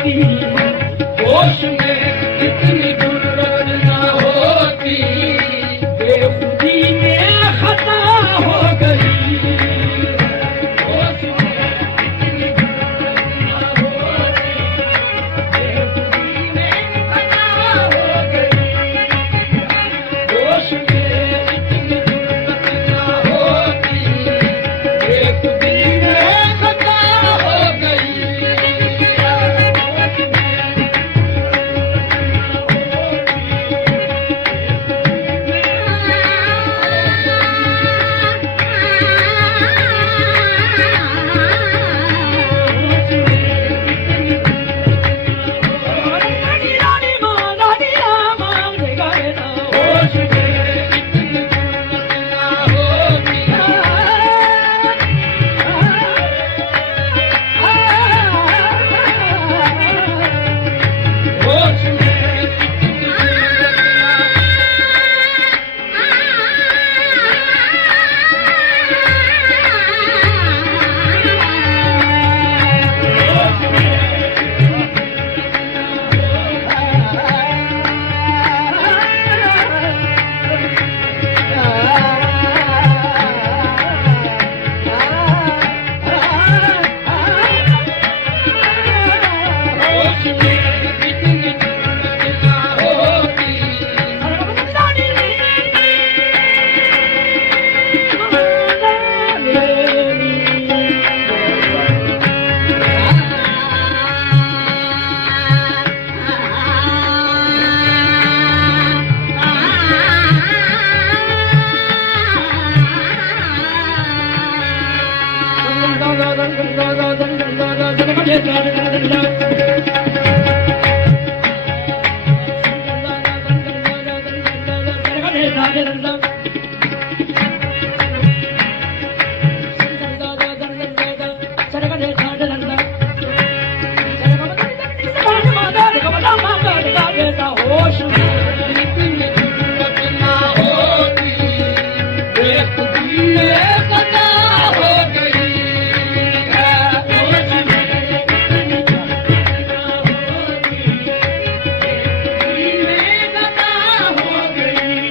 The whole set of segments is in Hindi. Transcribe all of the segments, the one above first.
होती, होश में इतनी जरूरत ना होती, बेखुदी में खता हो गई। होश में इतनी जरूरत ना होती, बेखुदी में खता हो गई। होश में इतनी जरूरत ना होती, बेखुदी में खता हो गई। होश में इतनी जरूरत ना होती, होश में इतनी जरूरत ना होश में इतनी जरूरत ना होती। होश में इतनी जरूरत ना होती, बेखुदी में खता हो गई। होश में इतनी जरूरत ना होती, बेखुदी में खता हो गई।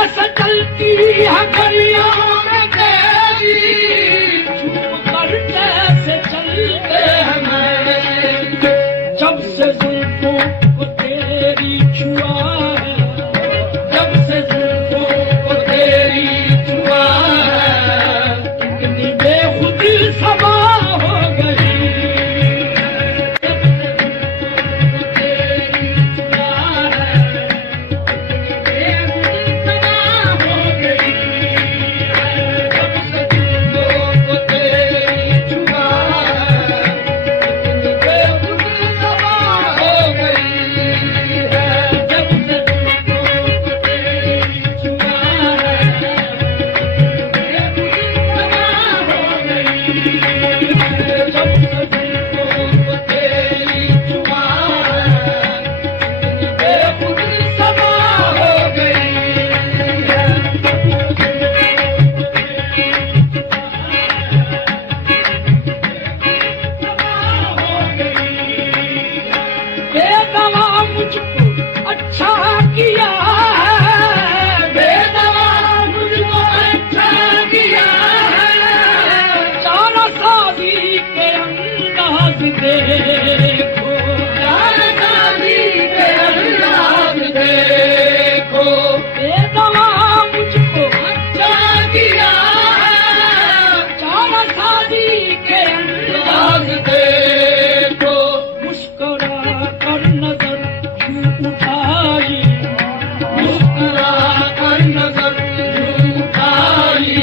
कैसे चलती है गलियों में तेरी, चुप कर कैसे चलते हैं मैं, जब से जुल्फों को तेरी छुआ है, जब से जुल्फों को तेरी छुआ है, कितनी बेखुद समा हो गई, जब से जुल्फों को तेरी छुआ है, कितनी बेखुद समा हो गई, जब से जुल्फों को तेरी छुआ है, कितनी बेखुद समा हो गई है, जब से जुल्फों को तेरी छुआ है, बेखुद समा हो गई है, जब से जुल्फों को तेरी छुआ है, कितनी बेखुद समा हो गई बेदवा मुझको अच्छा किया है, बेदवा मुझको अच्छा किया है, चारा सादी के अंदाज देखो, चारा सादी के अंदाज देखो, बेदवा मुझको अच्छा किया है, चारा सादी के अंदाज देखो, मुस्कुरा कर नजर यूं उठाई, मुस्कुरा कर नजर यूं उठाई,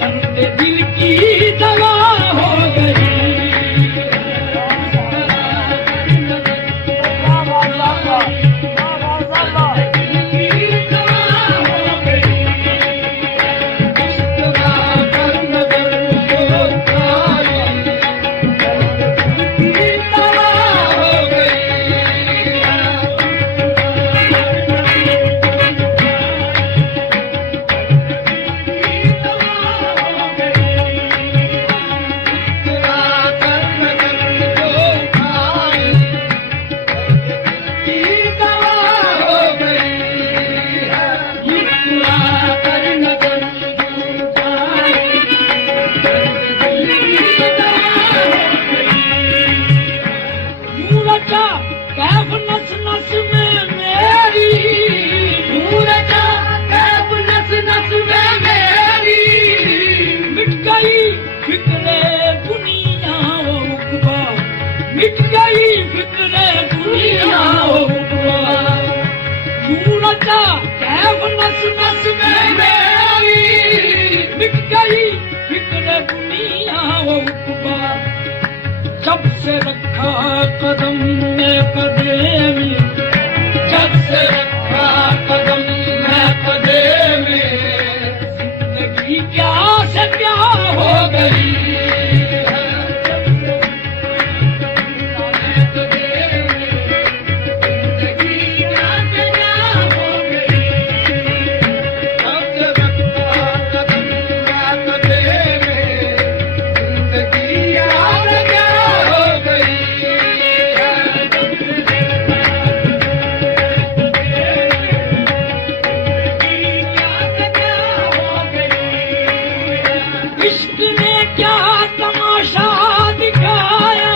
दर्द दिल की दवा हो गई, मुस्कुरा कर नजर दिल की दवा हो गई, मुस्कुरा कर नजर यूं उठाई, दर्द दिल की दवा हो गई। कैफ नस नस में मेरी, सूरजा कैफ नस नस में मेरी, मिट गई फिक्रे दुनिया ओ उक़बा, मिट गई फिक्रे दुनिया ओ उक़बा, सूरजा कैफ नस नस में मेरी, मिट गई फिक्रे दुनिया ओ उक़बा, जब से रखा कदम में कदमी, जब से रखा कदम में कदमी, जिंदगी क्या से क्या हो गई है, जब से रखा कदम में कदमी, जिंदगी क्या से क्या हो गई, जब से रखा कदम में कदमी, जिंदगी क्या से क्या हो गई है, जब से इश्क ने क्या तमाशा दिखाया,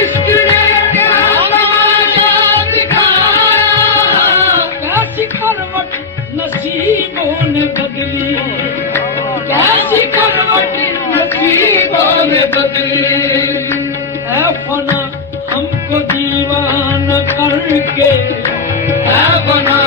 इश्क ने क्या तमाशा दिखाया, कैसी करवट नसीबों ने बदली, कैसी करवट नसीबों ने बदली, ऐ फना हमको दीवाना करके, ऐ फना